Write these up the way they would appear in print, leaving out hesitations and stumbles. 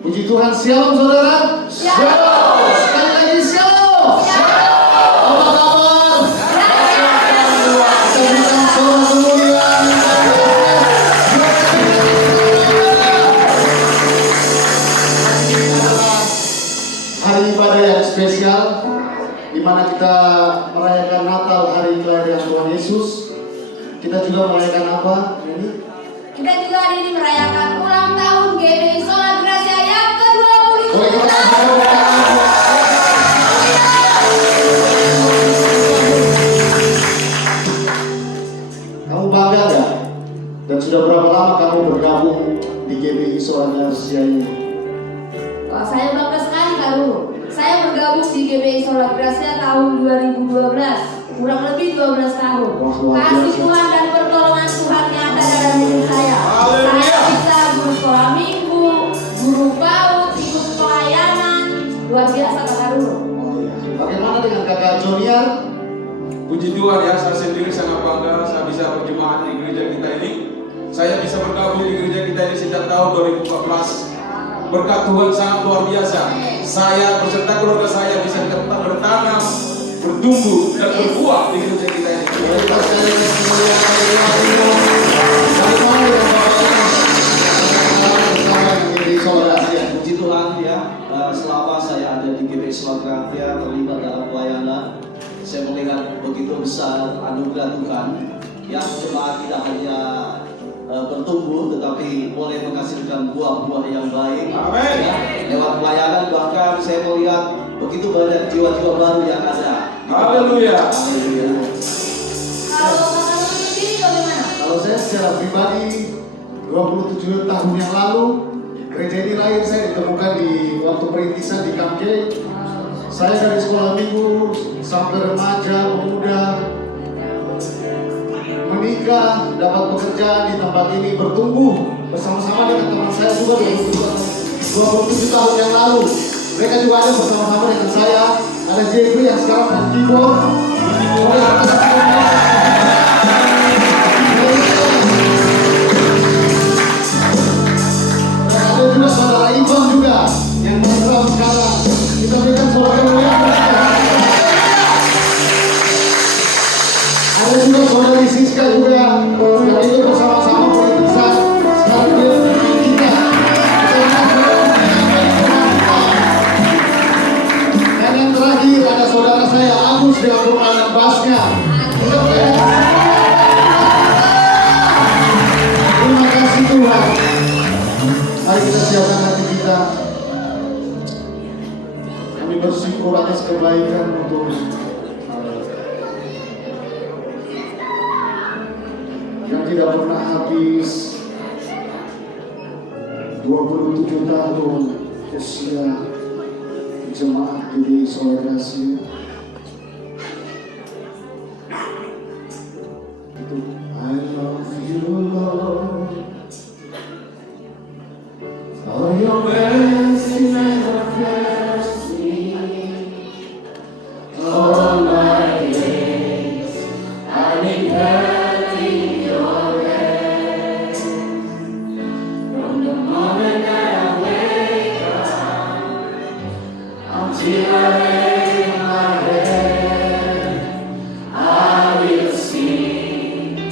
Puji Tuhan, shalom saudara. Shalom. Sekali lagi shalom. Shalom. Apa kabar? Kita berikan sorak kemuliaan. Hari ibadah yang spesial, di mana kita merayakan Natal, hari kelahiran Tuhan Yesus. Kita juga merayakan apa? Kita juga hari ini merayakan ulang tahun GBI Sola Gracia yang ke-20. Kamu bangga gak? Dan sudah berapa lama kamu bergabung di GBI Sola Gracia ini? Wah, saya bangga sekali Kak Guru. Saya bergabung di GBI Sola Gracia tahun 2012. Kurang lebih 12 tahun. Kasih Tuhan dan pertolongan Tuhan nyata dalam hidup saya. Saya bisa guru sekolah minggu, guru PAUD, ikut pelayanan. Luar biasa Kak Guru. Bagaimana dengan kakak Joniar? Puji Tuhan ya, saya sendiri sangat bangga saya bisa berjemaat di gereja kita ini. Saya bisa bergabung di gereja kita ini sejak tahun 2014. Berkat Tuhan sangat luar biasa. Saya beserta keluarga saya bisa bertanam, bertumbuh dan berbuah di gereja kita ini. Puji Tuhan ya, selama saya ada di GBI Sola Gracia terlibat dalam pelayanan, saya melihat begitu besar anugerah Tuhan yang jemaat tidak hanya bertumbuh tetapi boleh menghasilkan buah-buah yang baik. Amin. Ya, lewat pelayanan bahkan saya melihat begitu banyak jiwa-jiwa baru yang ada. Haleluya. Haleluya. Kalau Kak Guru sendiri bagaimana? Kalau saya secara pribadi 27 tahun yang lalu, gereja ini lahir, saya ditemukan di waktu perintisan di Kamke. Saya dari sekolah minggu sampai remaja, pemuda, menikah, dapat pekerjaan di tempat ini, bertumbuh bersama-sama dengan teman saya juga 27 tahun yang lalu. Mereka juga ada bersama-sama dengan saya. Ada Jeffrey yang sekarang main keyboard. Dan ada juga saudara Ivan juga yang bergerak sekarang. Kita berikan sorak kemuliaan. Ada juga saudari Siska juga yang ikut bersama-sama perintisan. Sekarang dia memimpin kita. Dan yang terakhir ada saudara saya Agus dengan pemain bassnya. Terima kasih Tuhan. Mari kita siapkan hati kita. Kami bersyukur atas kebaikan untuk yang tidak pernah habis. 27 tahun usia jemaat GBI Sola Gracia. I love you Lord, for your mercy never fails me. All my days I inherit your grace. From the moment that I wake up until I lay my head, I will sing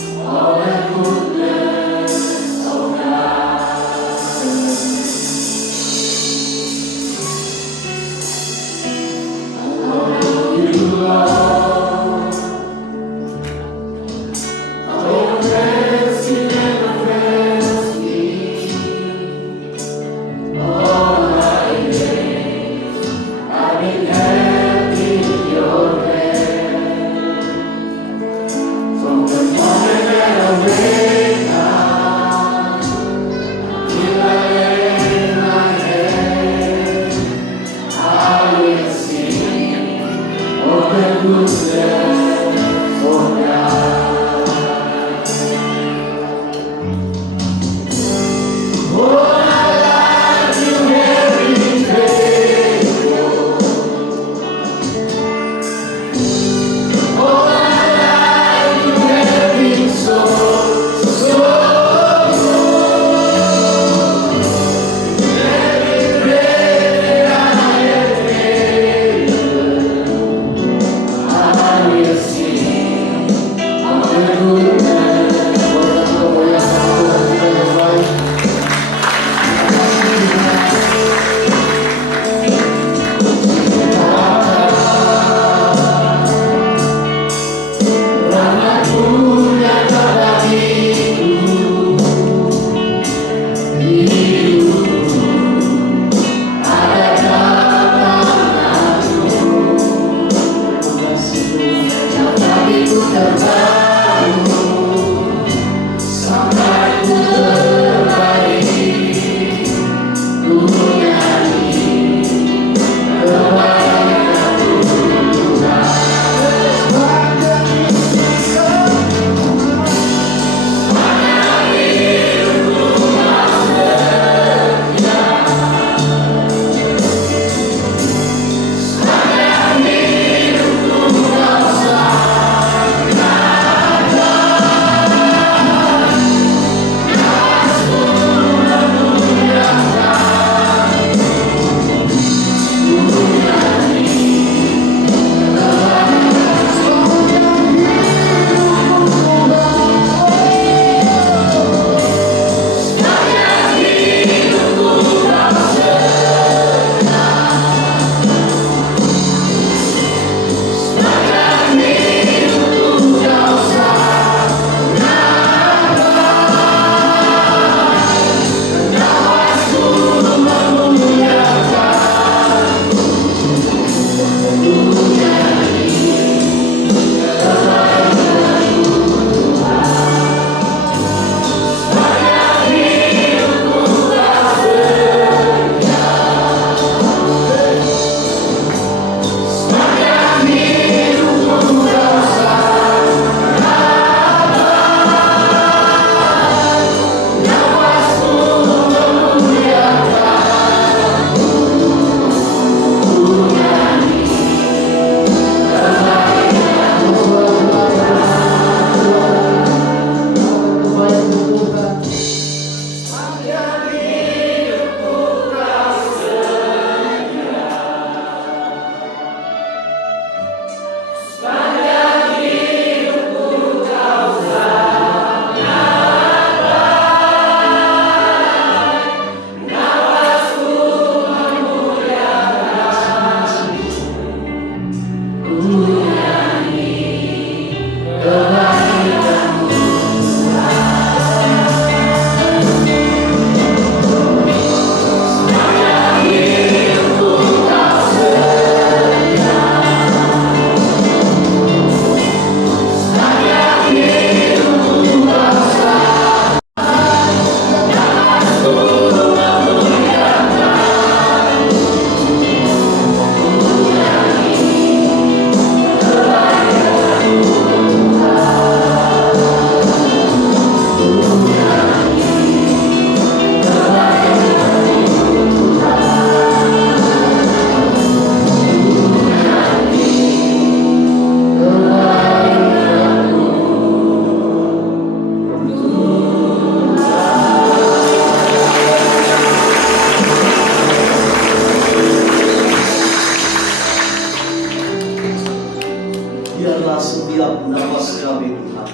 Pakailah setiap nafas kami Tuhan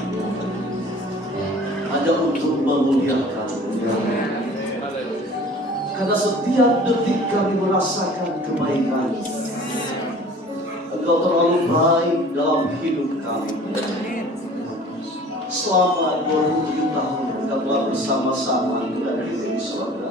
hanya untuk memuliakan. Karena setiap detik kami merasakan kebaikan. Engkau terlalu baik dalam hidup kami. Selama 27 tahun Engkau telah bersama-sama dengan di surga.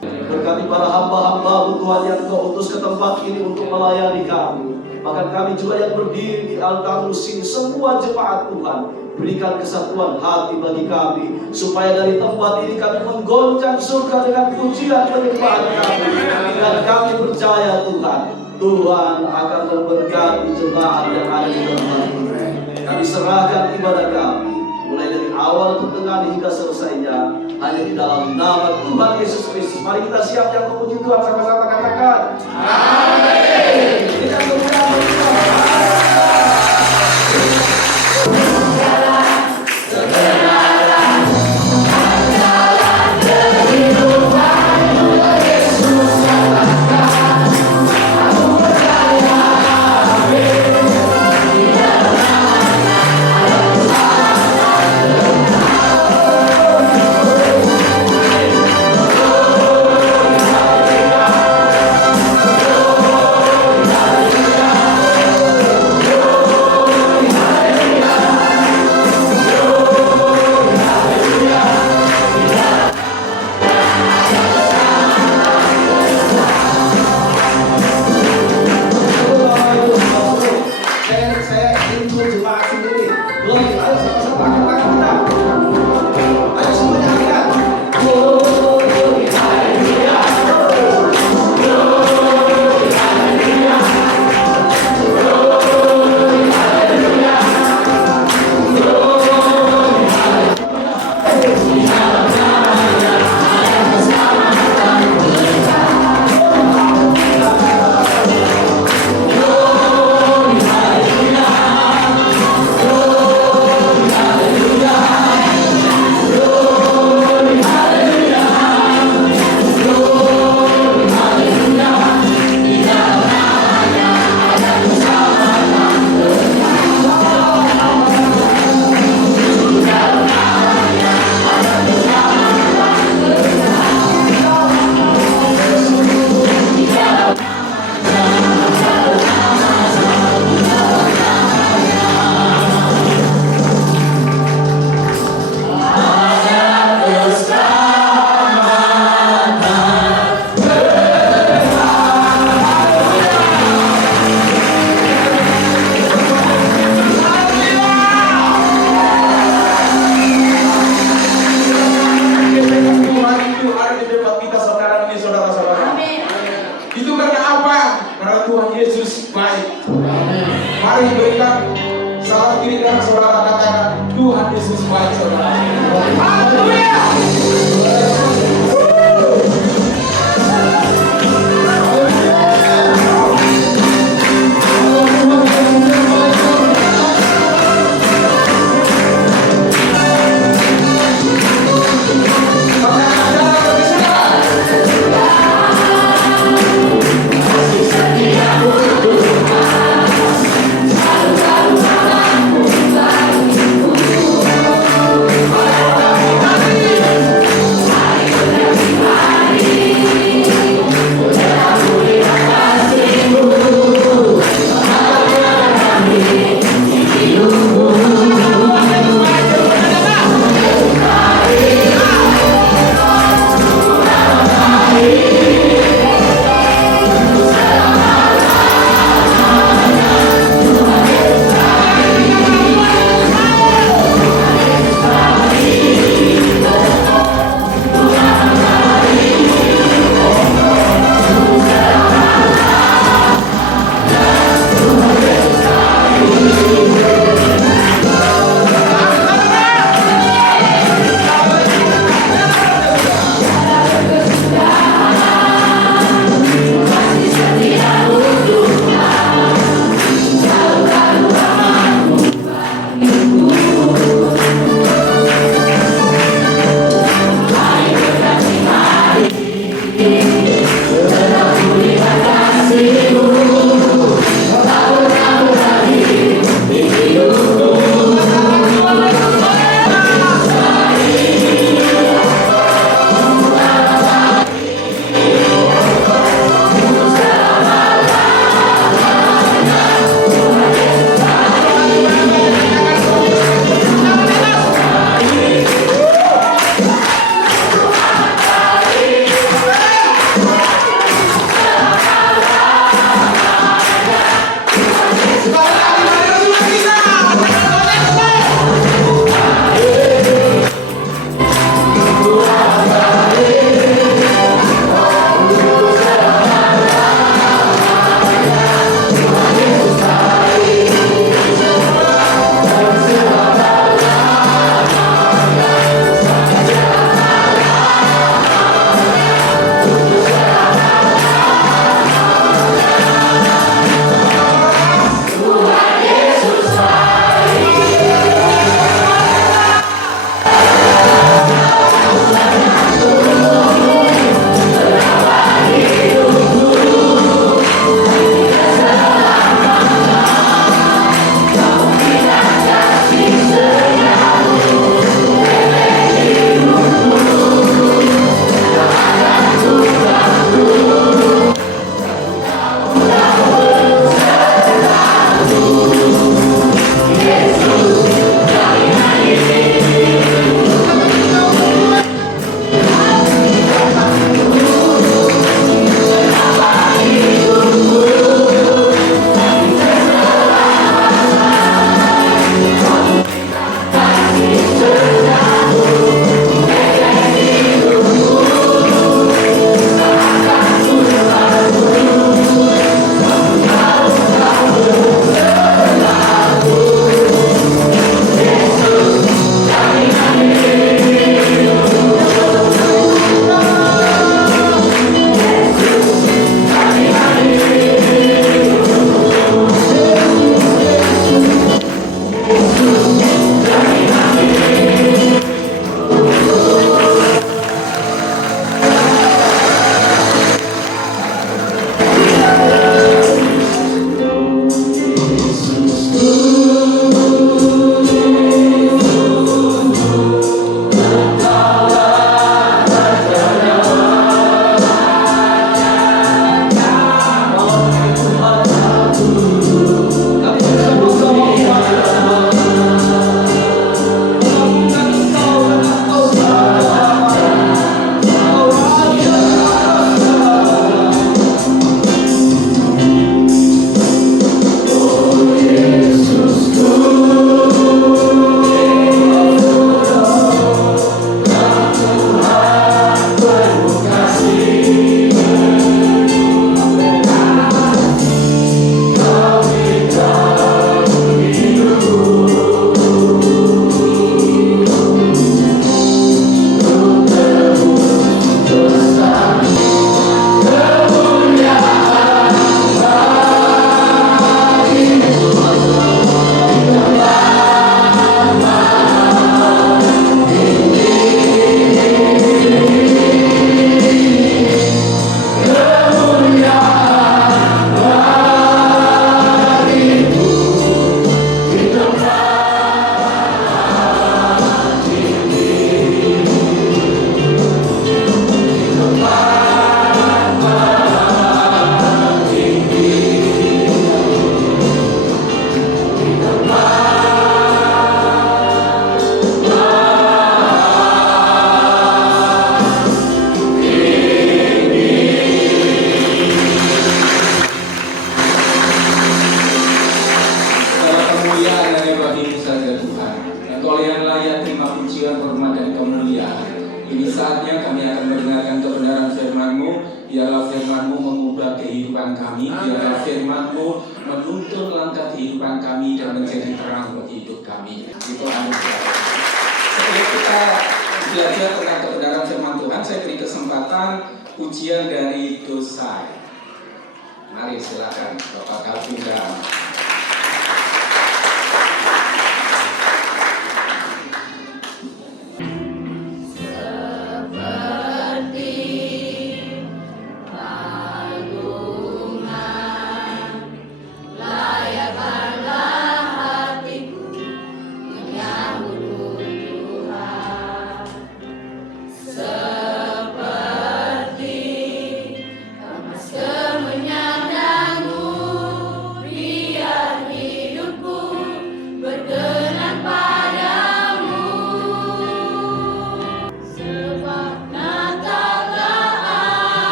Berkati para hamba-hamba Tuhan yang Kau utus ke tempat ini untuk melayani kami. Bahkan kami juga yang berdiri di altar sini, semua jemaat Tuhan, berikan kesatuan hati bagi kami, supaya dari tempat ini kami menggoncang surga dengan pujian penyembahan kami. Dan kami percaya Tuhan, Tuhan akan memberkati jemaat yang ada di tempat ini. Kami serahkan ibadah kami, mulai dari awal pertengahan hingga selesainya, hanya di dalam nama Tuhan Yesus Kristus. Mari kita siap yang memuji Tuhan, sama-sama katakan amin. Kita Mari berikan salam kiri dan saudara, katakan Tuhan Yesus baik saudara. Haleluya. kesucian, hormat, dan kemuliaan. Ini saatnya kami akan mendengarkan kebenaran firman-Mu. Biarlah firman-Mu mengubah kehidupan kami. Biarlah firman-Mu menuntun langkah kehidupan kami dan menjadi terang bagi hidup kami. Itu anugerah. Sebelum kita belajar tentang kebenaran firman Tuhan, saya beri kesempatan ujian dari dosa. Mari silakan Bapak Calvin dan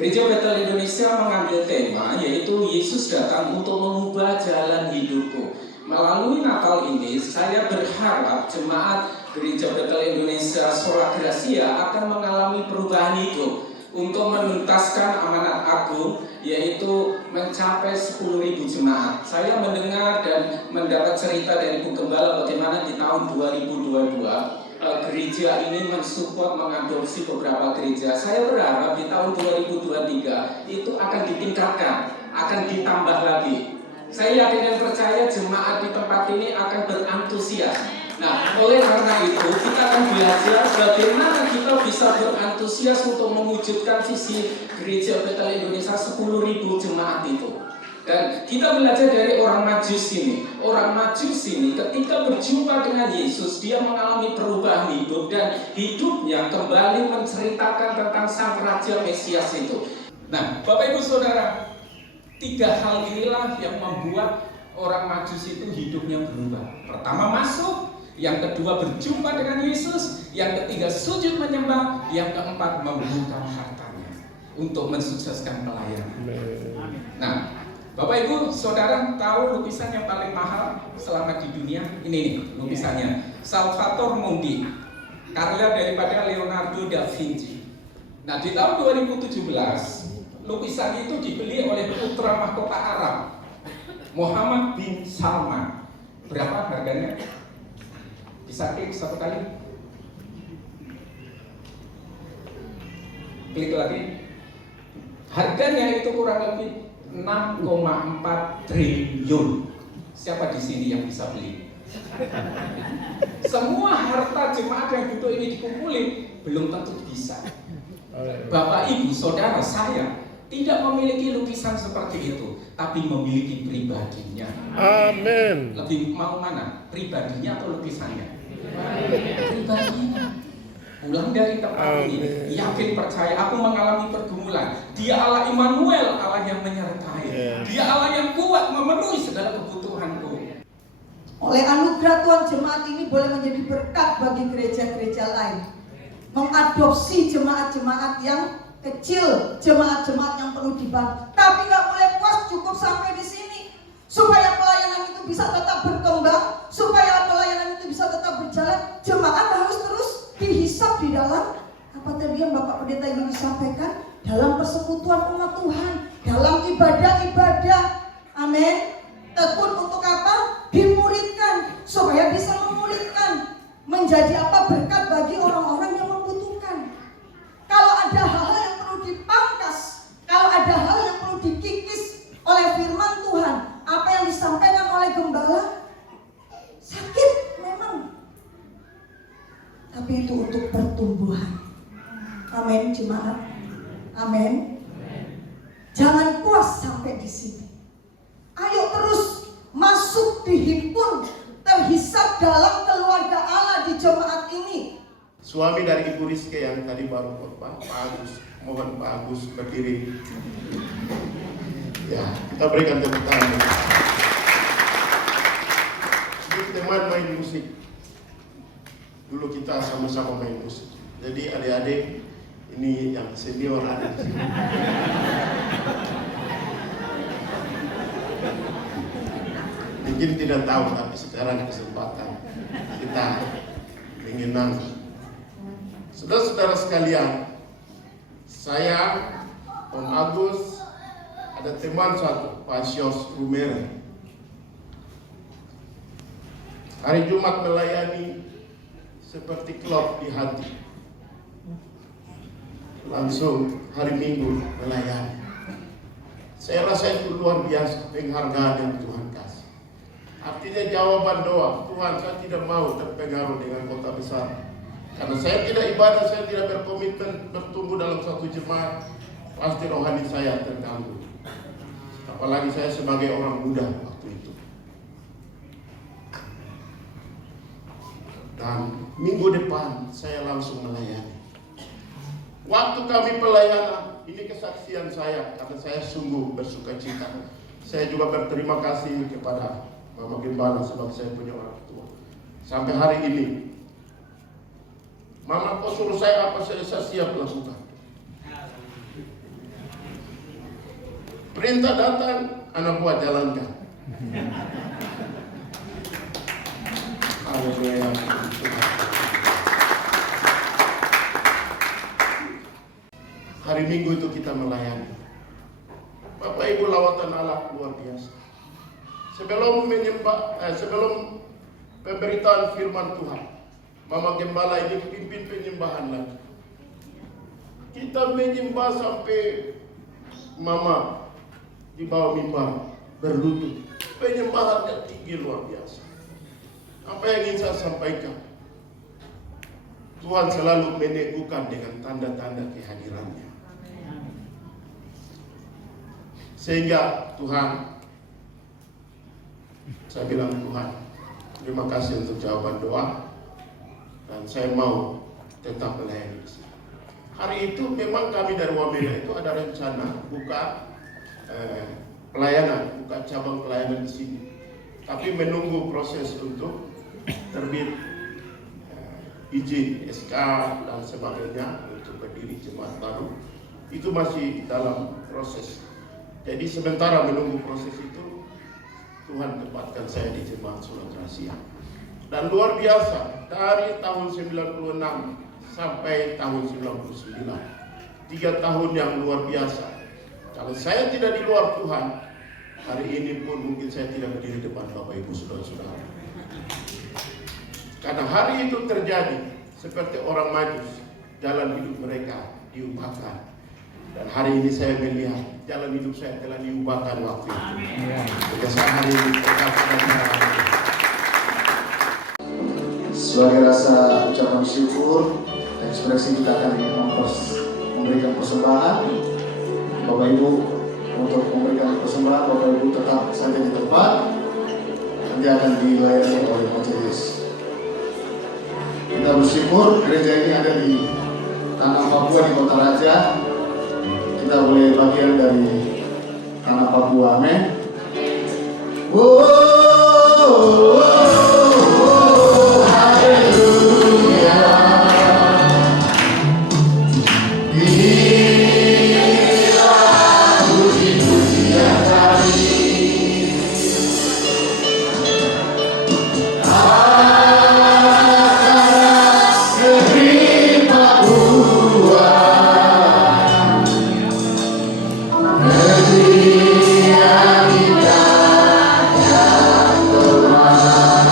Gereja Betel Indonesia mengambil tema yaitu Yesus datang untuk mengubah jalan hidupku. Melalui Natal ini, saya berharap jemaat Gereja Betel Indonesia Sola Gracia akan mengalami perubahan hidup untuk menuntaskan amanat agung, yaitu mencapai 10.000 jemaat. Saya mendengar dan mendapat cerita dari Bu Gembala bagaimana di tahun 2022 gereja ini mensupport mengadopsi beberapa gereja. Saya berharap di tahun 2023 itu akan ditingkatkan, akan ditambah lagi. Saya yakin dan percaya jemaat di tempat ini akan berantusias. Nah, oleh karena itu kita akan belajar bagaimana kita bisa berantusias untuk mewujudkan visi Gereja Betel Indonesia 10.000 jemaat itu. Dan kita belajar dari orang Majus ini. Orang Majus ini ketika berjumpa dengan Yesus, dia mengalami perubahan hidup dan hidupnya kembali menceritakan tentang Sang Raja Mesias itu. Nah, Bapak Ibu Saudara, 3 hal inilah yang membuat orang Majus itu hidupnya berubah. Pertama, masuk. Yang kedua, berjumpa dengan Yesus. Yang ketiga, sujud menyembah. Yang keempat, membuka hartanya untuk mensukseskan pelayanan. Nah, Bapak Ibu Saudara tahu lukisan yang paling mahal selama di dunia? Ini nih lukisannya, Salvator Mundi, karya daripada Leonardo da Vinci. Nah, di tahun 2017 lukisan itu dibeli oleh putra mahkota Arab, Muhammad bin Salman. Berapa harganya? Bisa klik satu kali? Klik lagi. Harganya itu kurang lebih 6,4 triliun. Siapa di sini yang bisa beli? Semua harta jemaat yang duduk ini dikumpulin belum tentu bisa. Bapak, Ibu, Saudara, saya tidak memiliki lukisan seperti itu, tapi memiliki pribadinya. Amin. Lebih mau mana? Pribadinya atau lukisannya? Pribadinya. Pulang dari tempat ini, yakin percaya aku mengalami pergumulan. Dia Allah Immanuel, Allah yang menyertai. Dia Allah yang kuat memenuhi segala kebutuhanku. Oleh anugerah Tuhan, jemaat ini boleh menjadi berkat bagi gereja-gereja lain. Mengadopsi jemaat-jemaat yang kecil, jemaat-jemaat yang perlu dibantu. Tapi nggak boleh puas cukup sampai di sini. Supaya pelayanan itu bisa tetap berkembang, supaya pelayanan itu bisa tetap berjalan, jemaat harus terus dihisap di dalam apa tadi yang Bapak Pendeta ingin disampaikan, dalam persekutuan umat Tuhan, dalam ibadah-ibadah. Amin. Tekun untuk apa? Dimuridkan supaya bisa memulihkan, menjadi apa? Berkat bagi orang-orang yang membutuhkan. Kalau ada hal-hal yang perlu dipangkas, kalau ada hal yang perlu dikikis oleh firman Tuhan, Amin. Jangan puas sampai di sini. Ayo terus masuk, dihimpun, terhisap dalam keluarga Allah di jemaat ini. Suami dari Ibu Rizky yang tadi baru khotbah, Pak Agus, mohon Pak Agus berdiri. Ya, kita berikan tepuk tangan. Ini teman main musik. Dulu kita sama-sama main musik. Jadi adik-adik ini yang senior ada di sini. Mungkin tidak tahu, tapi sekarang kesempatan kita mengenang. Saudara-saudara sekalian, saya, Om Agus, ada teman satu, Pak Syos Rumere. Hari Jumat melayani seperti klub di hati. Langsung hari Minggu melayani. Saya rasa itu luar biasa penghargaan yang Tuhan kasih. Artinya jawaban doa, Tuhan saya tidak mau terpengaruh dengan kota besar. Karena saya tidak ibadah, saya tidak berkomitmen bertumbuh dalam satu jemaat, pasti rohani saya terganggu. Apalagi saya sebagai orang muda waktu itu. Dan minggu depan saya langsung melayani. Waktu kami pelayanan, ini kesaksian saya karena saya sungguh bersuka cita. Saya juga berterima kasih kepada Mama Gembala sebab saya punya orang tua. Sampai hari ini, Mama kau suruh saya apa saya siap lakukan. Perintah datang, anak buat jalankan. Haleluya. Hari Minggu itu kita melayani. Bapak Ibu, lawatan Allah luar biasa. Sebelum pemberitaan firman Tuhan, Mama Gembala ini pimpin penyembahan lagi. Kita menyembah sampai Mama di bawah mimbar berlutut. Penyembahannya tinggi luar biasa. Apa yang ingin saya sampaikan? Tuhan selalu meneguhkan dengan tanda-tanda kehadirannya. Sehingga Tuhan, saya bilang Tuhan, terima kasih untuk jawaban doa. Dan saya mau tetap melayani di sini. Hari itu memang kami dari Wamena itu ada rencana buka pelayanan, buka cabang pelayanan di sini. Tapi menunggu proses untuk terbit izin SK dan sebagainya untuk berdiri jemaat baru. Itu masih dalam proses. Jadi sementara menunggu proses itu, Tuhan tempatkan saya di jemaat Surat Rahasia. Dan luar biasa, dari tahun 96 sampai tahun 99, 3 tahun yang luar biasa. Kalau saya tidak di luar Tuhan, hari ini pun mungkin saya tidak berdiri depan Bapak Ibu Saudara-saudara. Karena hari itu terjadi seperti orang Majus, jalan hidup mereka diubahkan. Dan hari ini saya melihat jalan hidup saya telah diubahkan waktu itu. Kebiasaan hari ini tetap ada. Sebagai rasa ucapan syukur, ekspresi kita akan memberikan persembahan. Bapak Ibu untuk memberikan persembahan, Bapak Ibu tetap saja di tempat. Nanti akan dilayani oleh majelis. Kita bersyukur gereja ini ada di tanah Papua di Kota Raja. Kita boleh bagian dari tanah Papua, amin. Yang indah, yang terang.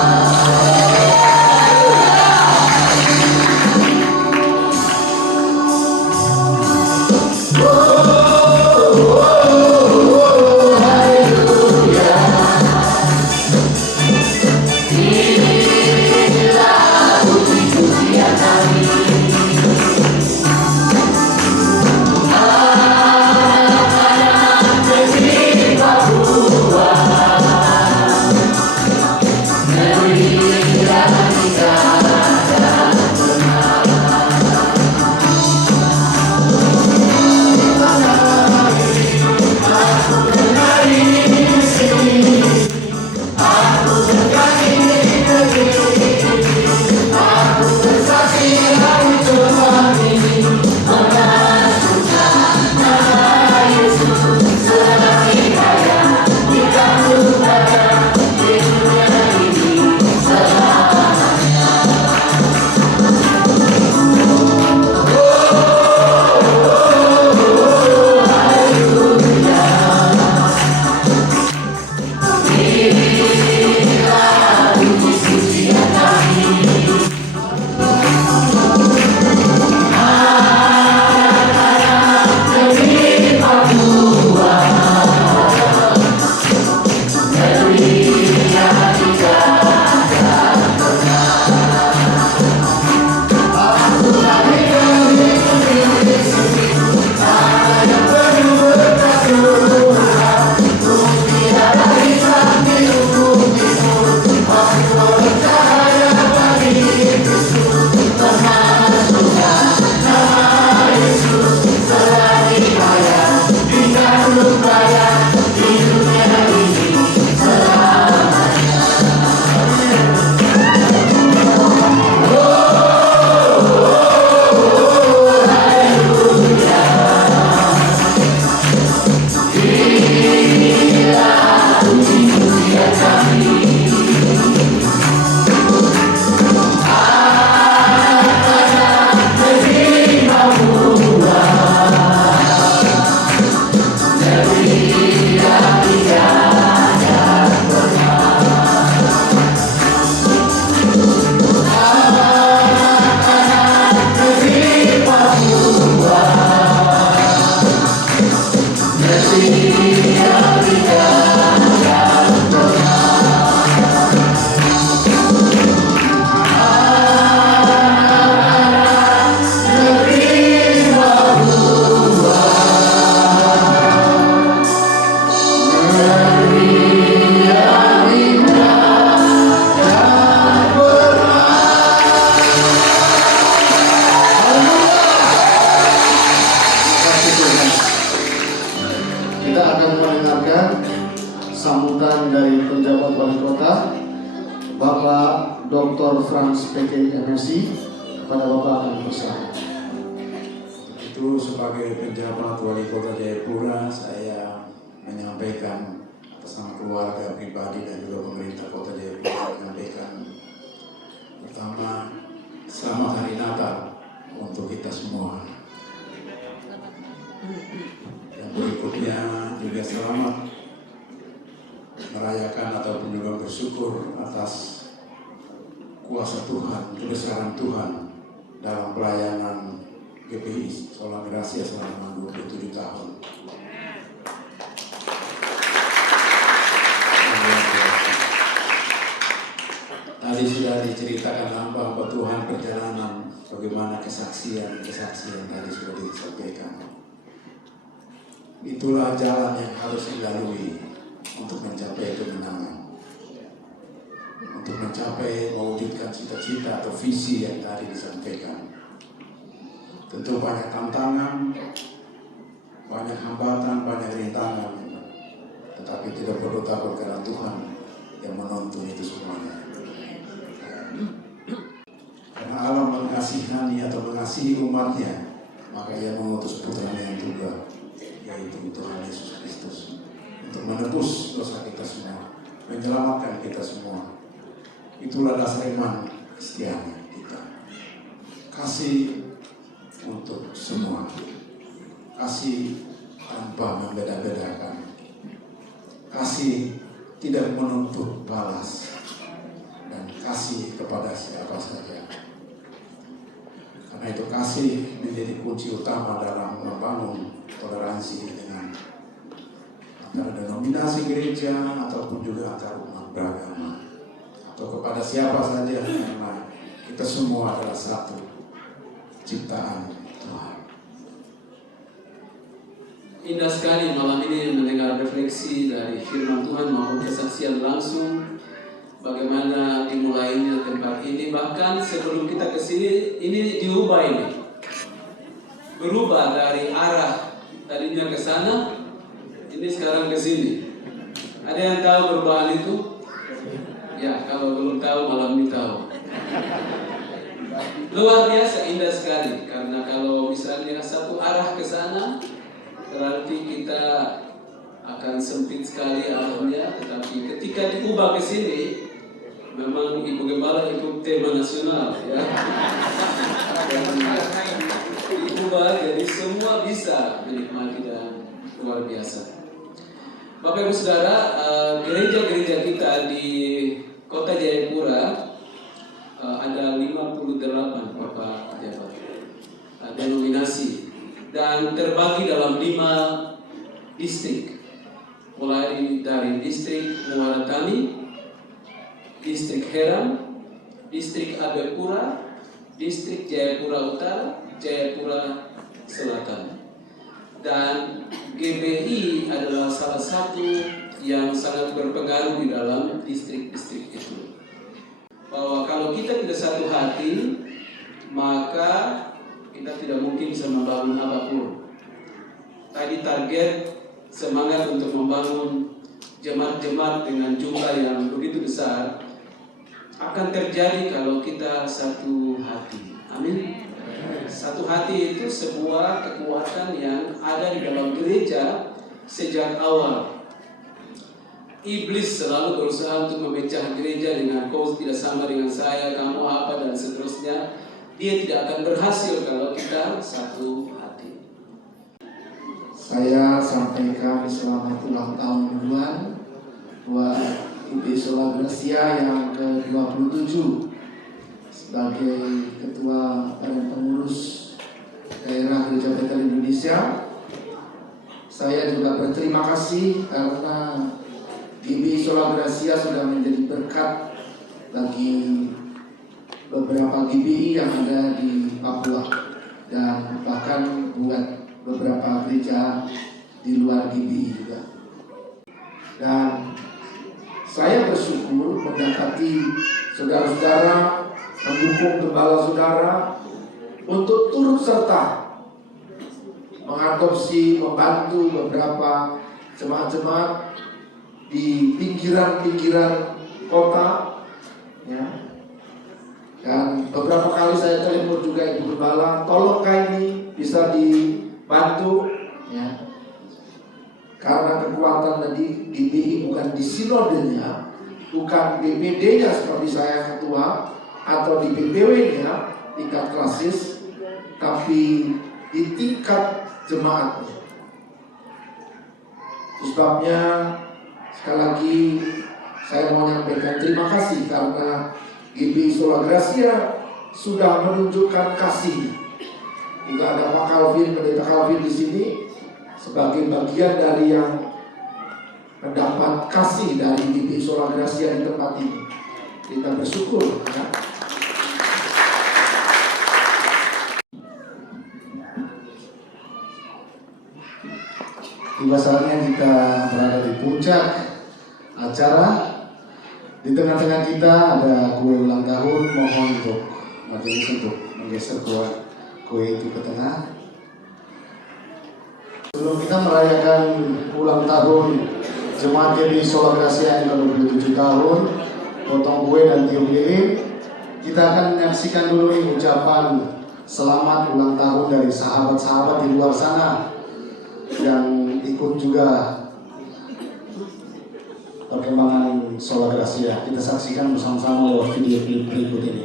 kita akan mendengarkan sambutan dari penjabat wali kota Bapak Dr. Franz PK MSI. Kepada Bapak akan bersalam. Itu sebagai penjabat wali kota Jayapura, saya menyampaikan atas nama keluarga pribadi dan juga pemerintah kota Jayapura, menyampaikan pertama, selamat hari Natal untuk kita semua. Yang berikutnya juga selamat merayakan ataupun juga bersyukur atas kuasa Tuhan, kebesaran Tuhan dalam pelayanan GPI Sola Gracia selama 27 tahun. Tadi sudah diceritakan hamba Tuhan perjalanan, bagaimana kesaksian tadi sudah disampaikan. Itulah jalan yang harus dilalui untuk mencapai kemenangan, untuk mencapai mewujudkan cita-cita atau visi yang tadi disampaikan. Tentu banyak tantangan, banyak hambatan, banyak rintangan, tetapi tidak perlu takut karena Tuhan yang menuntun itu semuanya. Karena Allah mengasihani atau mengasihi umatnya, maka Ia mengutus putranya yang tunggal, yaitu Tuhan Yesus Kristus, untuk menebus dosa kita semua, menyelamatkan kita semua. Itulah dasar iman Kristiani kita. Kasih untuk semua, kasih tanpa membeda-bedakan, kasih tidak menuntut balas, dan kasih kepada siapa saja. Karena itu kasih menjadi kunci utama dalam membangun toleransi dengan antara denominasi gereja ataupun juga antar umat beragama, atau kepada siapa saja, karena kita semua adalah satu ciptaan Tuhan. Indah sekali malam ini mendengar refleksi dari firman Tuhan maupun kesaksian langsung bagaimana dimulainya tempat ini. Bahkan sebelum kita ke sini, ini diubah ini. Berubah dari arah tadinya ke sana, ini sekarang ke sini. Ada yang tahu perubahan itu? Ya, kalau belum tahu malam ini tahu. Luar biasa indah sekali, karena kalau misalnya satu arah ke sana, berarti kita akan sempit sekali arahnya. Tetapi ketika diubah ke sini, memang Ibu Gembala ikut tema nasional, ya. Diubah jadi semua bisa menikmati dan luar biasa. Bapak Ibu Saudara, gereja-gereja kita di Kota Jayapura ada 58 Bapak pejabat denominasi, dan terbagi dalam 5 distrik, mulai dari distrik Muara Tani, distrik Heran, distrik Abelpura, distrik Jayapura Utara, Jayapura Selatan. Dan GPI adalah salah satu yang sangat berpengaruh di dalam distrik-distrik itu. Bahwa kalau kita tidak satu hati, maka kita tidak mungkin bisa membangun apapun. Tadi target semangat untuk membangun jemaat-jemaat dengan jumlah yang begitu besar akan terjadi kalau kita satu hati. Amin. Satu hati itu sebuah kekuatan yang ada di dalam gereja sejak awal. Iblis selalu berusaha untuk memecah gereja dengan kau tidak sama dengan saya, kamu apa, dan seterusnya. Dia tidak akan berhasil kalau kita satu hati. Saya sampaikan selamat ulang tahun duluan buat GPI Sola Gracia yang ke-27 sebagai Ketua Badan Pengurus Daerah Gereja Bethel Indonesia. Saya juga berterima kasih karena GPI Sola Gracia sudah menjadi berkat bagi beberapa GPI yang ada di Papua, dan bahkan buat beberapa gereja di luar GPI juga. Dan saya bersyukur mendapati saudara-saudara mendukung gembala saudara untuk turut serta mengadopsi, membantu beberapa jemaat-jemaat di pinggiran-pinggiran kota, ya. Dan beberapa kali saya telepon juga Ibu Gembala, tolongkah ini bisa dibantu, ya. Karena kekuatan tadi GBI bukan di sinodenya, bukan DPD-nya seperti saya ketua, atau di BPW-nya tingkat klasis, tapi di tingkat jemaatnya. Sebabnya sekali lagi saya mau menyampaikan terima kasih karena GBI Sola Gracia sudah menunjukkan kasih. Juga ada Pak Calvin, Pendeta Calvin di sini sebagai bagian dari yang mendapat kasih dari GBI Sola Gracia di tempat ini. Kita bersyukur, ya. Tiba saatnya kita berada di puncak acara. Di tengah-tengah kita ada kue ulang tahun. Mohon untuk majelis untuk menggeser kue itu ke tengah. Sebelum kita merayakan ulang tahun Jemaat GBI Sola Gracia yang ke-27 tahun, potong kue dan tiup lilin, kita akan menyaksikan dulu nih ucapan selamat ulang tahun dari sahabat-sahabat di luar sana yang ikut juga perkembangan Sola Gracia. Kita saksikan bersama-sama lewat video klip berikut ini.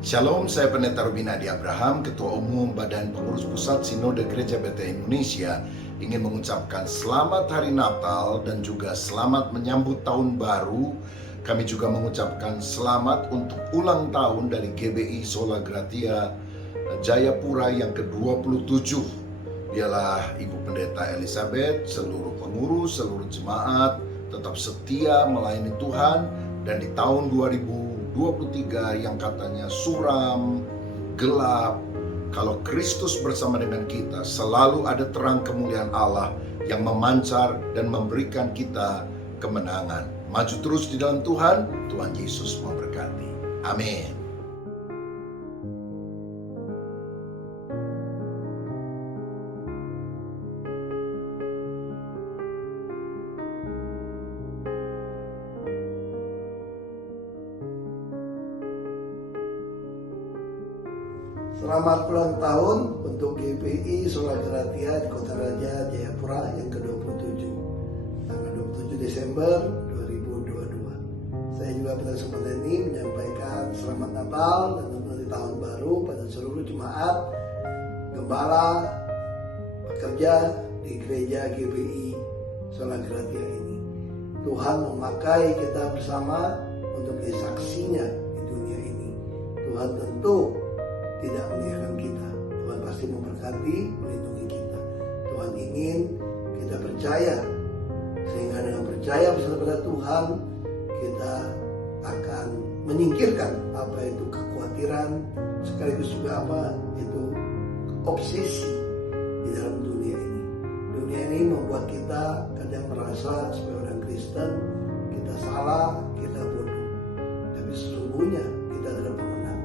Shalom, saya Pendeta Robin Adi Abraham, Ketua Umum Badan Pengurus Pusat Sinode Gereja BT Indonesia, ingin mengucapkan selamat Hari Natal dan juga selamat menyambut Tahun Baru. Kami juga mengucapkan selamat untuk ulang tahun dari GBI Sola Gratia Jayapura yang ke-27. Dialah Ibu Pendeta Elizabeth, seluruh pengurus, seluruh jemaat tetap setia melayani Tuhan, dan di tahun 2023 yang katanya suram, gelap, kalau Kristus bersama dengan kita, selalu ada terang kemuliaan Allah yang memancar dan memberikan kita kemenangan. Maju terus di dalam Tuhan, Tuhan Yesus memberkati. Amin. Selamat ulang tahun untuk GBI Sola Gratia di Kota Raja Jayapura yang ke-27, tanggal 27 Desember 2022. Saya juga pada kesempatan ini menyampaikan selamat Natal dan selamat Tahun Baru pada seluruh jemaat, gembala, pekerja di gereja GBI Sola Gratia ini. Tuhan memakai kita bersama untuk menjadi saksinya di dunia ini. Tuhan tentu tidak meninggalkan kita. Tuhan pasti memberkati, melindungi kita. Tuhan ingin kita percaya, sehingga dengan percaya bersama pada Tuhan, kita akan menyingkirkan apa itu kekhawatiran, sekaligus juga apa itu obsesi di dalam dunia ini. Dunia ini membuat kita kadang merasa sebagai orang Kristen kita salah, kita bodoh. Tapi sesungguhnya kita adalah pemenang.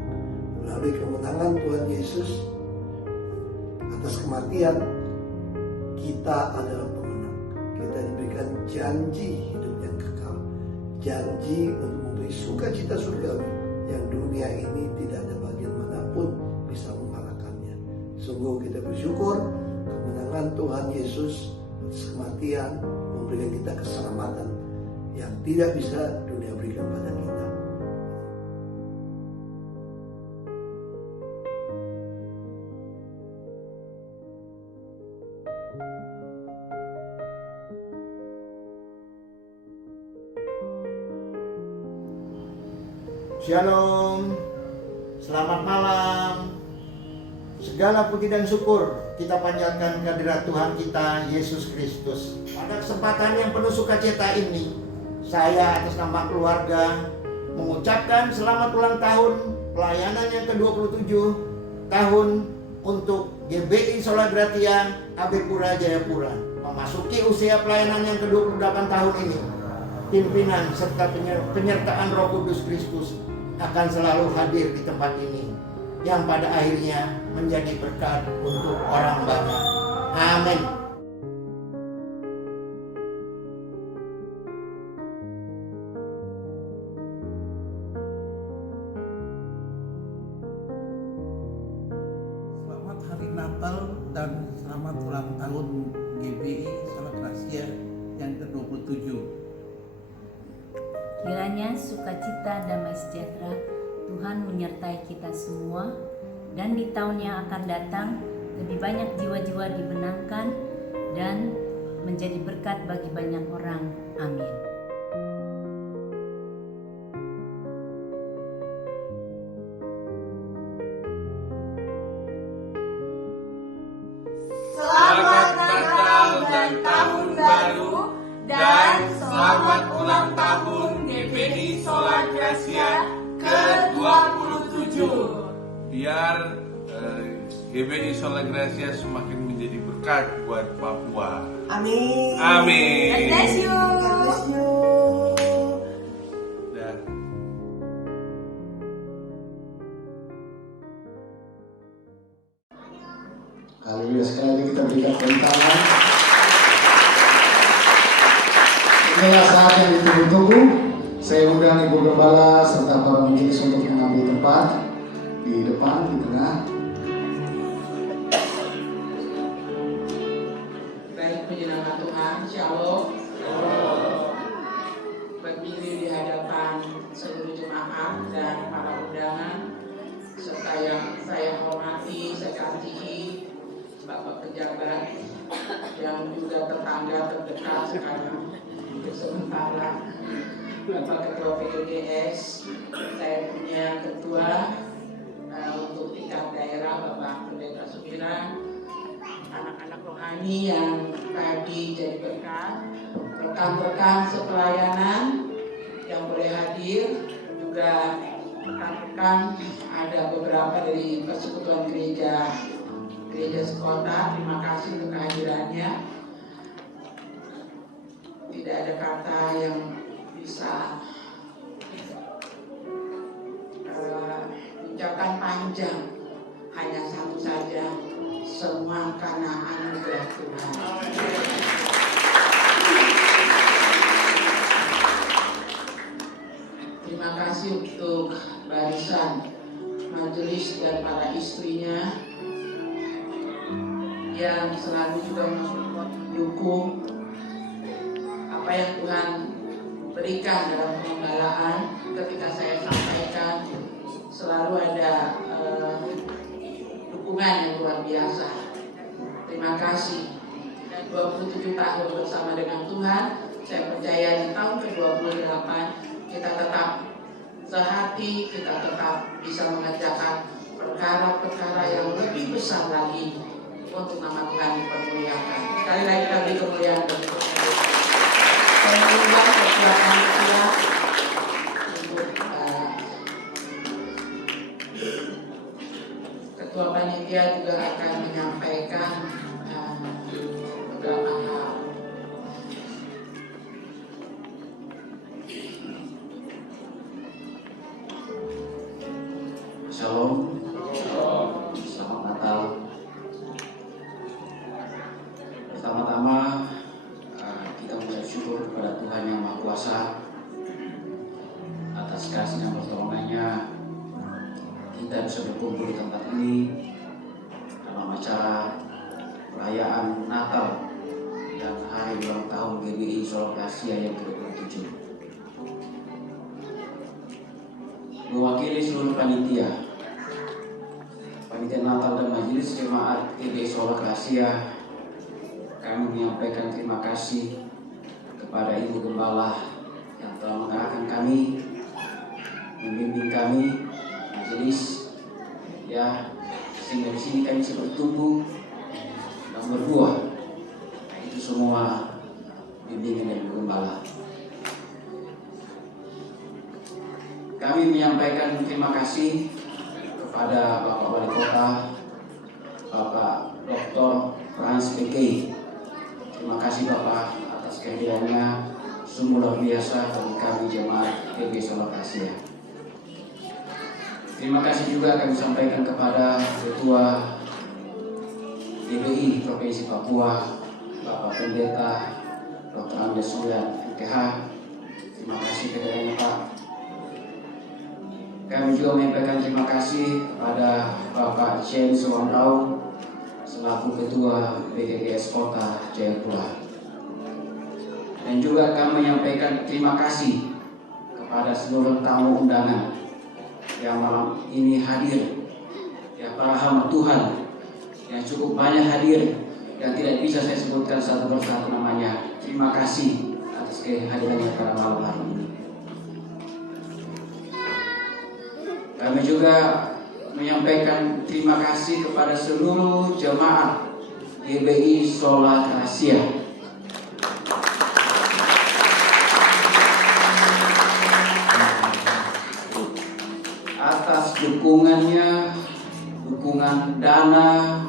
Melalui kemenangan Tuhan Yesus atas kematian, kita adalah pemenang. Kita diberikan janji hidup yang kekal, janji untuk memberi sukacita surgawi yang dunia ini tidak ada bagian manapun bisa mengalahkannya. Sungguh kita bersyukur kemenangan Tuhan Yesus atas kematian memberikan kita keselamatan yang tidak bisa dunia berikan pada kita. Shalom, selamat malam. Segala puji dan syukur kita panjatkan kehadirat Tuhan kita Yesus Kristus. Pada kesempatan yang penuh sukacita ini, saya atas nama keluarga mengucapkan selamat ulang tahun pelayanan yang ke-27 tahun untuk GBI Sola Gratia AB Pura Jayapura, memasuki usia pelayanan yang ke-28 tahun ini. pimpinan serta penyertaan Roh Kudus Kristus akan selalu hadir di tempat ini, yang pada akhirnya menjadi berkat untuk orang banyak. Amin. Selamat Hari Natal dan selamat ulang tahun GBI Sola Gracia yang ke-27. Kiranya sukacita damai sejahtera Tuhan menyertai kita semua, dan di tahun yang akan datang lebih banyak jiwa-jiwa dibenangkan dan menjadi berkat bagi banyak orang. Amin. Selamat Natal dan Tahun Baru, dan selamat ulang tahun GBI Sola Gracia ke-27. Biar GBI Sola Gracia semakin menjadi berkat buat Papua. Amin. Amin. God bless you. God bless you. Dah. Haleluya, sekali lagi kita berikan tepuk tangan. Inilah saat yang ditunggu-tunggu. Saya undang Ibu Gembala serta para majelis untuk mengambil tempat di depan, di tengah. Baik, puji nama Tuhan, Shalom. Berdiri di hadapan seluruh jemaat dan para undangan, serta yang saya hormati, saya kasihi Bapak Pejabat yang juga tetangga terdekat sekarang untuk sementara, Bapak Ketua PGS, saya punya Ketua untuk tingkat daerah Bapak Pendeta Sumiran, anak-anak rohani yang tadi jadi berkat, rekan-rekan sepelayanan yang boleh hadir, juga rekan-rekan ada beberapa dari Persekutuan Gereja Sekota. Terima kasih untuk kehadirannya. Tidak ada kata yang bisa ucapan panjang, hanya satu saja, semua karena anugerah Tuhan. Terima kasih untuk barisan majelis dan para istrinya yang selalu juga mendukung apa yang Tuhan berikan dalam penggembalaan. Ketika saya sampaikan, selalu ada dukungan yang luar biasa. Terima kasih. Dan 27 tahun bersama dengan Tuhan, saya percaya di tahun ke-28 kita tetap sehati, kita tetap bisa mengerjakan perkara-perkara yang lebih besar lagi untuk nama Tuhan dipermuliakan. Sekali lagi kita beri kemuliaan bagi Tuhan. Saya mengundang Ketua Panitia untuk Ketua Panitia juga akan menyampaikan beberapa hal. Shalom. Selamat Natal. Pertama-tama kita mengucap syukur kepada Tuhan Yang Maha Kuasa atas kasih dan pertolongannya kita bisa berkumpul di tempat ini dalam acara perayaan Natal dan hari ulang tahun GBI Sola Gracia yang ke-27. Mewakili seluruh panitia Natal dan Majelis Jemaat GBI Sola Gracia, kami menyampaikan terima kasih kepada Ibu Gembala yang telah mengarahkan kami, membimbing kami, majelis, ya, sehingga di sini kami bisa bertumbuh dan berbuah. Itu semua bimbingan dari Ibu Gembala. Kami menyampaikan terima kasih kepada Bapak Wali Kota, Bapak Dr. Frans PK. Terima kasih Bapak atas kehadirannya sungguh luar biasa bagi kami jemaat GBI Sola Gracia. Terima kasih juga kami sampaikan kepada Ketua GBI Provinsi Papua, Bapak Pendeta Dr. Andes Sulian, MKH. Terima kasih kepadanya Pak. Kami juga menyampaikan terima kasih kepada Bapak Chen Suwandau selaku Ketua BGGS Kota Jayapura. Dan juga kami menyampaikan terima kasih kepada seluruh tamu undangan yang malam ini hadir, ya para hamba Tuhan yang cukup banyak hadir, yang tidak bisa saya sebutkan satu persatu namanya. Terima kasih atas kehadirannya pada malam hari ini. Kami juga menyampaikan terima kasih kepada seluruh jemaat GBI Sola Gracia atas dukungannya, dukungan dana,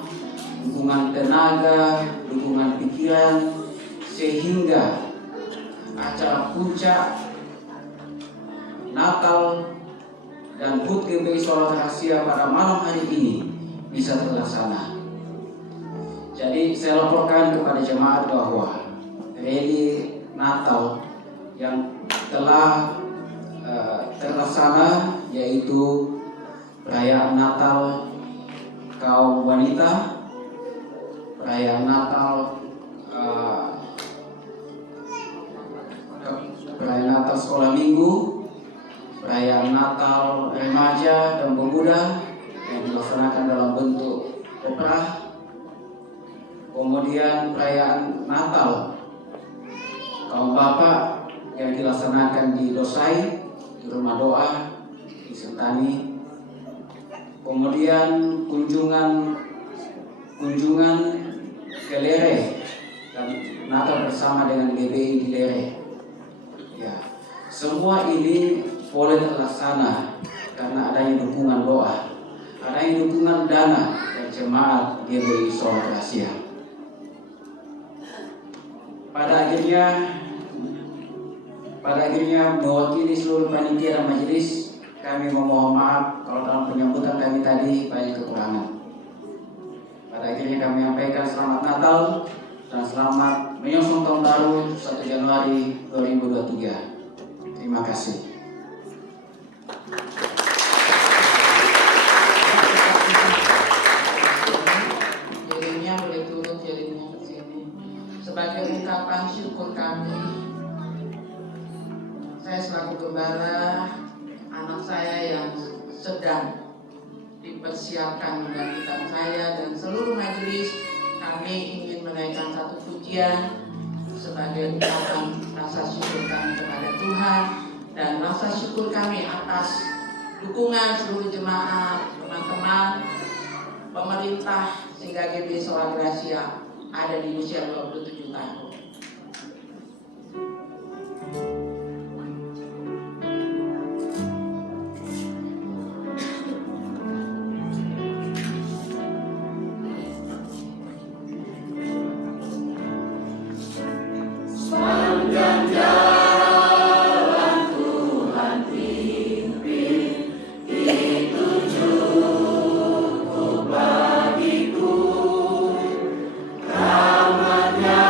dukungan tenaga, dukungan pikiran, sehingga acara puncak Natal dan HUT GBI Sola Gracia pada malam hari ini bisa terlaksana. Jadi saya laporkan kepada jemaat bahwa rally Natal yang telah terlaksana, yaitu perayaan Natal kaum wanita, perayaan Natal sekolah minggu, perayaan Natal remaja dan pemuda yang dilaksanakan dalam bentuk opera, kemudian perayaan Natal kaum bapak yang dilaksanakan di Losai, di rumah doa, di Sentani, kemudian kunjungan ke Lere dan Natal bersama dengan GBI di Lere. Ya, semua ini boleh terlaksana karena adanya dukungan doa, adanya dukungan dana dari jemaat GBI Sola Gracia. Pada akhirnya mewakili seluruh panitia dan majelis, kami memohon maaf kalau dalam penyambutan kami tadi banyak kekurangan. Pada akhirnya kami menyampaikan selamat Natal dan selamat menyongsong tahun baru 1 Januari 2023. Terima kasih. Jadinya boleh turun jadinya ke sini. Sebagai ungkapan syukur kami, saya selaku gembala, anak saya yang sedang dipersiapkan kebangkitan saya dan seluruh majelis, kami ingin menaikkan satu pujian sebagai ungkapan rasa syukur kami kepada Tuhan dan rasa syukur kami atas dukungan seluruh jemaat, teman-teman, pemerintah, sehingga GBI Sola Gracia ada di usia 27 tahun. Rahmat-Nya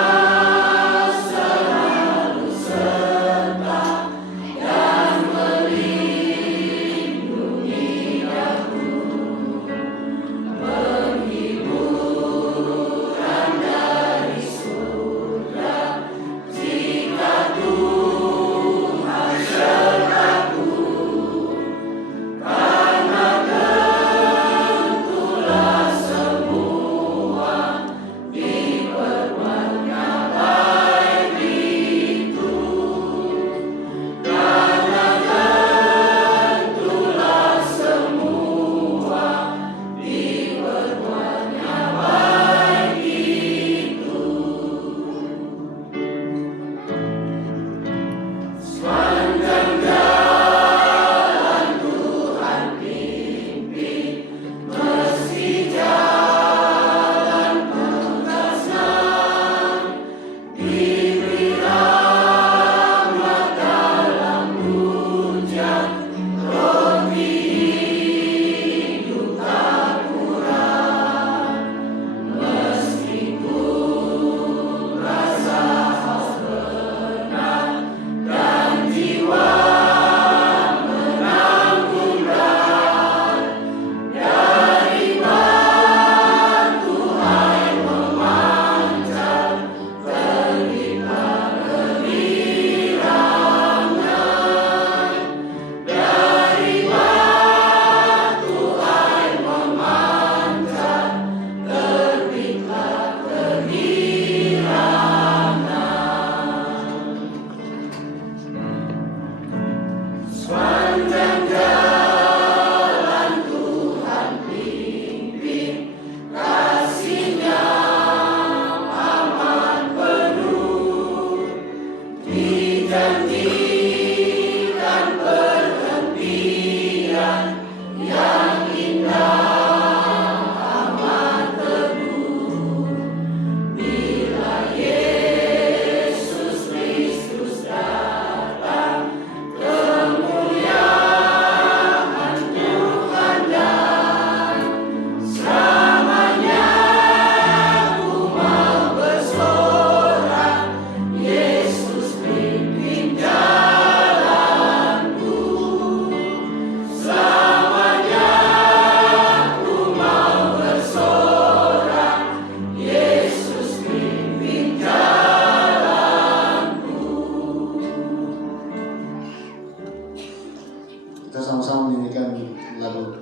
Kita sama-sama menyanyikan lagu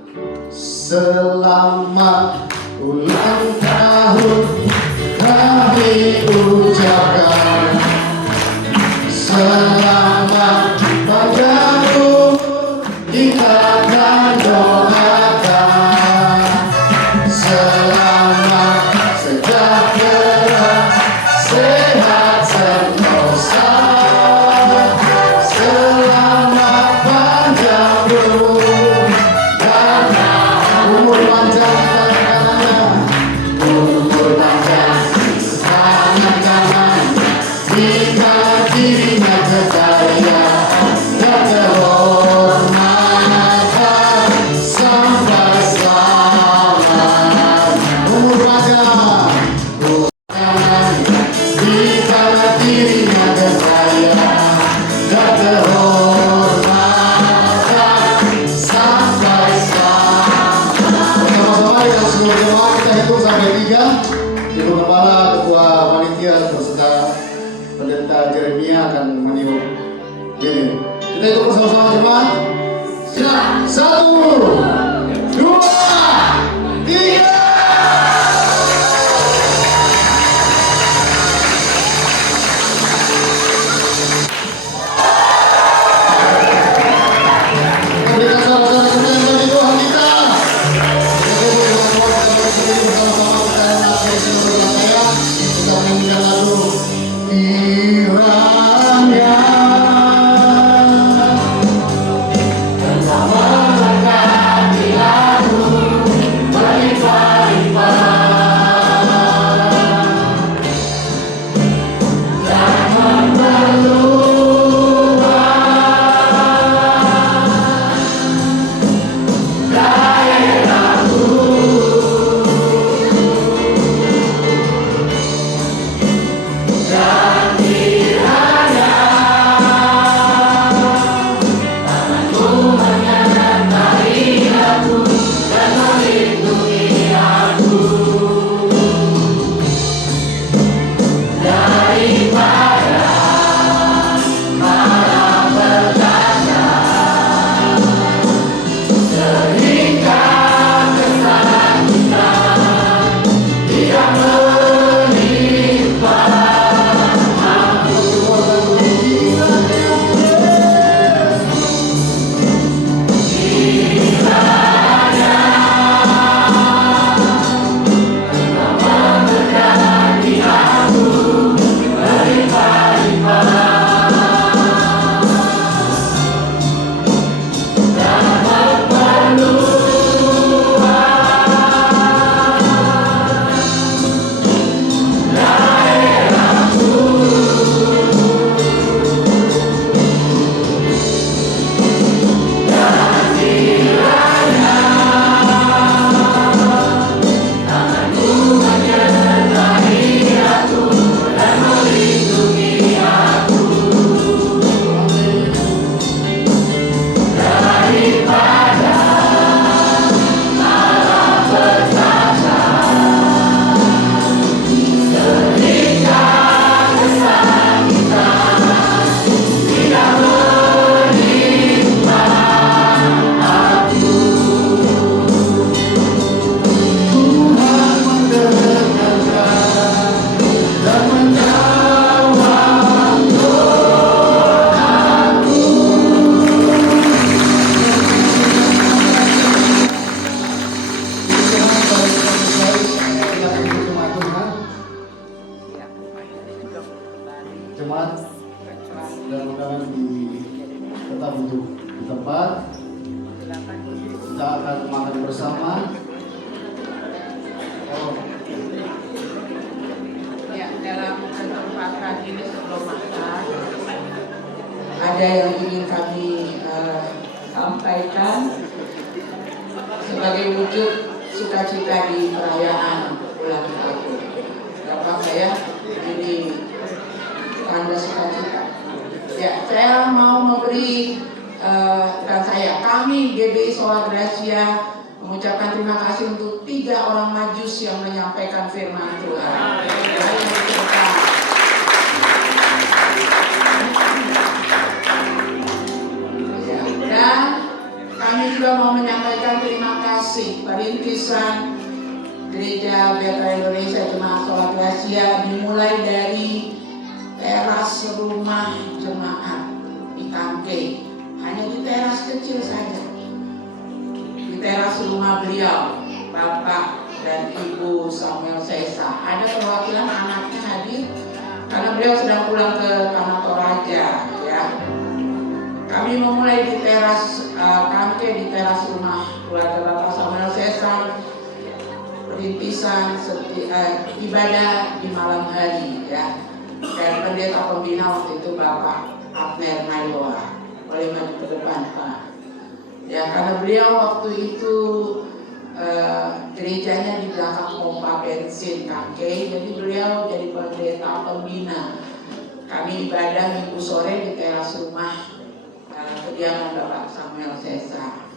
Selamat ulang tahun kami ucapkan, selamat panjang umur kita akan doakan, selamat sejahtera sehat sentosa, selamat panjang umur dan umur panjang umur panjang tangan kanan hingga dirinya kekayaan dan kehormatan sampai selamat. Umur panjang kanan hingga dirinya kekayaan dan kehormatan sampai selamat. Bersama-sama dengan seluruh jemaat kita hitung sampai 3. Ibu Kepala, Ketua Panitia beserta Pendeta Jeremia akan meniup lilin. Kita hitung bersama-sama jemaat. Siap. 1, 2, 3. Berikan salam-salam kemuliaan bagi Tuhan kita. Kita menyanyikan lagu kiranya Engkau memberkati lagu berlimpah-limpah dan memperluas daerahku. Dan kiranya tanganmu menyertai aku dan melindungi aku daripada malapetaka sehingga kesakitan tidak menimpa aku. Kiranya Engkau memberkati aku berlimpah-limpah dan memperluas daerahku. Dan kiranya tanganmu menyertai aku dan melindungi aku daripada malapetaka sehingga kesakitan tidak menimpa aku. Tuhan mendengarkan dan menjawab doaku. Jemaat dan undangan tetap duduk di tempat. Kita akan makan bersama. Ya, dalam kesempatan ini sebelum makan, ada yang ingin kami sampaikan sebagai wujud sukacita di perayaan ulang tahun. Bapak saya ini tanda sukacita. Ya, saya mau memberi kami GBI Sola Gracia mengucapkan terima kasih untuk 3 orang majus yang menyampaikan firman Tuhan. Ya, dan juga mau menyampaikan terima kasih perintisan Gereja Bethel Indonesia Jemaat Sola Gracia dimulai dari teras rumah jemaat di Kamke, hanya di teras kecil saja, di teras rumah beliau, Bapak dan Ibu Samuel Sesa. Ada perwakilan anaknya hadir karena beliau sedang pulang ke Tanah Toraja, ya. Kami memulai di teras Kamke, di teras rumah keluarga Bapak Samuel Sesa, perintisan ibadah di malam hari, ya. Dan pendeta pembina waktu itu Bapak Abner Mailoa. Boleh maju ke depan, Pak. Ya, karena beliau waktu itu gerejanya di belakang pompa bensin Kamke, jadi beliau jadi pendeta pembina. Kami ibadah Minggu sore di teras rumah kediaman Bapak Samuel Sesa.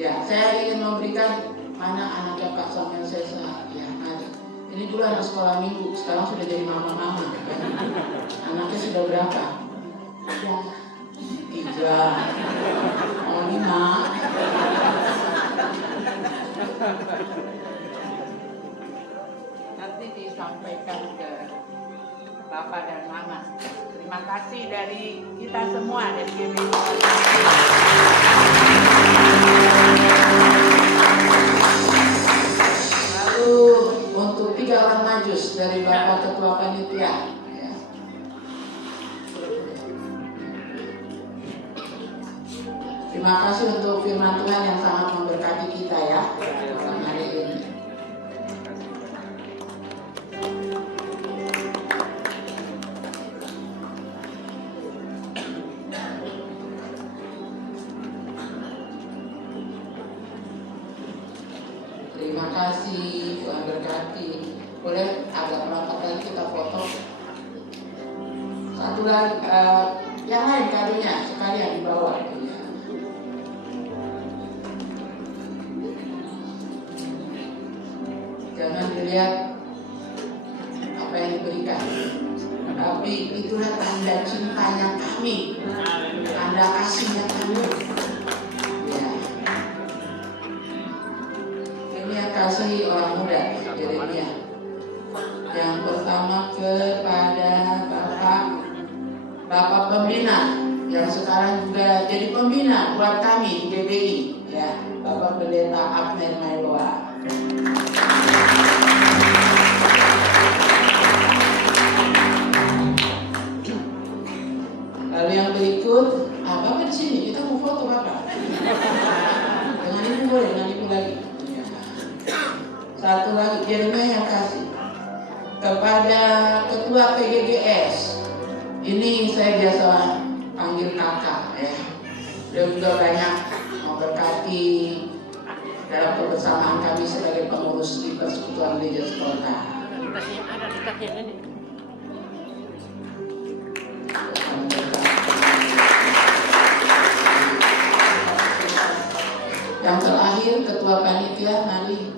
Ya, saya ingin memberikan mana anaknya Pak Samuel Sesa. Ya, ada. Ini dulu anak sekolah minggu, sekarang sudah jadi mama-mama. Kan? Anaknya sudah berapa? 3. Oh, 5. Nanti disampaikan ke Bapak dan Mama. Terima kasih dari kita semua dari GBI. Lalu untuk 3 orang majus dari Bapak Ketua Panitia. Ya. Terima kasih untuk firman Tuhan yang sangat memberkati kita, ya, dalam hari ini. Terima kasih, Tuhan berkati. Boleh agak merapat lagi kita foto. Satu lagi, yang lain kadonya sekalian di bawah. Jangan dilihat apa yang diberikan, tapi itulah tanda cintanya kami, tanda kasihnya kami. Ya. Ini yang kasih orang muda, Yeremia. Yang pertama kepada Bapak Pembina, yang sekarang juga jadi pembina buat kami di GBI, ya, Bapak Pendeta Abner Mailoa. Lalu yang berikut, Bapak di sini, kita mau foto Bapak. Dengan ibu boleh, dengan ibu lagi. Satu lagi, Yeremia yang kasih kepada Ketua PGGS. Ini saya biasa panggil kakak, ya. Dia juga banyak memberkati dalam kebersamaan kami sebagai pengurus di Persekutuan Gereja Sekolah. Yang terakhir, Ketua Panitia mari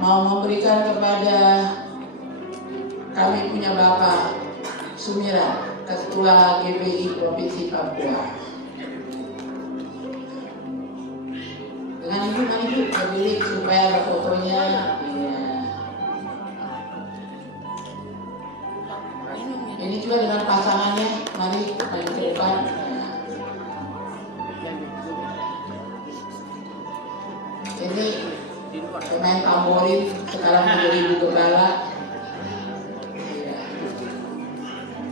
mau memberikan kepada kami punya Bapak Sumira, Ketua GBI Provinsi Papua. Dengan ibu berdiri supaya ada fotonya. Ya. Ini juga dengan pasangannya, mari maju ke depan. Ini pemain tamborin, sekarang menjadi ibu gembala. Ya.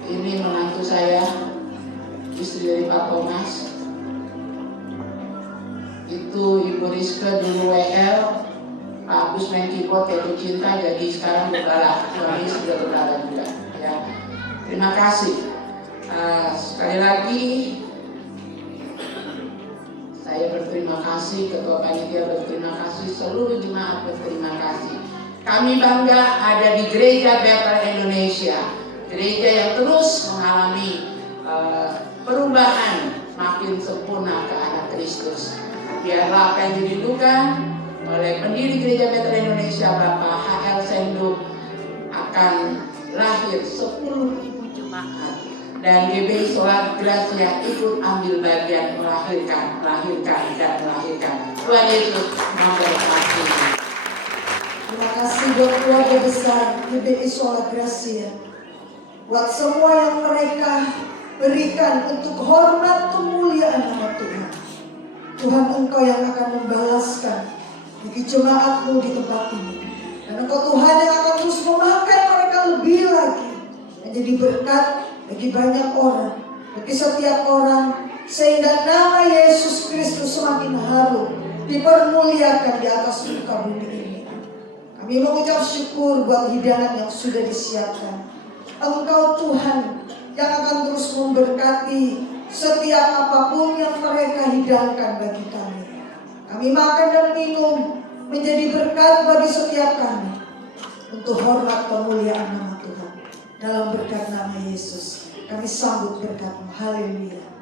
Ini menantu saya, istri dari Pak Thomas. Itu Ibu Rizka dulu WL, Pak Agus main keyboard yaitu cinta, jadi sekarang gembala, suami sudah gembala juga. Ya. Terima kasih. Sekali lagi saya berterima kasih, Ketua Panitia berterima kasih, seluruh jemaat berterima kasih. Kami bangga ada di Gereja Bethel Indonesia, gereja yang terus mengalami perubahan makin sempurna ke arah Kristus. Biarlah apa yang dirindukan oleh pendiri Gereja Bethel Indonesia, Bapak H.L. Senduk, akan lahir 10.000 jemaat dan GBI Solar Gracia ikut ambil bagian melahirkan. Tuhan Yesus memberkati. Terima kasih buat keluarga besar GBI Solar Gracia, buat semua yang mereka berikan untuk hormat kemuliaan nama Tuhan. Tuhan, Engkau yang akan membalaskan bagi jemaatmu di tempat ini. Dan Engkau Tuhan yang akan terus memakai mereka lebih lagi menjadi berkat bagi banyak orang, bagi setiap orang, sehingga nama Yesus Kristus semakin harum, dipermuliakan di atas muka bumi ini. Kami mengucap syukur buat hidangan yang sudah disiapkan. Engkau Tuhan yang akan terus memberkati setiap apapun yang mereka hidangkan bagi kami. Kami makan dan minum menjadi berkat bagi setiap kami, untuk hormat kemuliaan nama Tuhan. Dalam berkat nama Yesus, kami sambut berkat-Mu. Haleluya.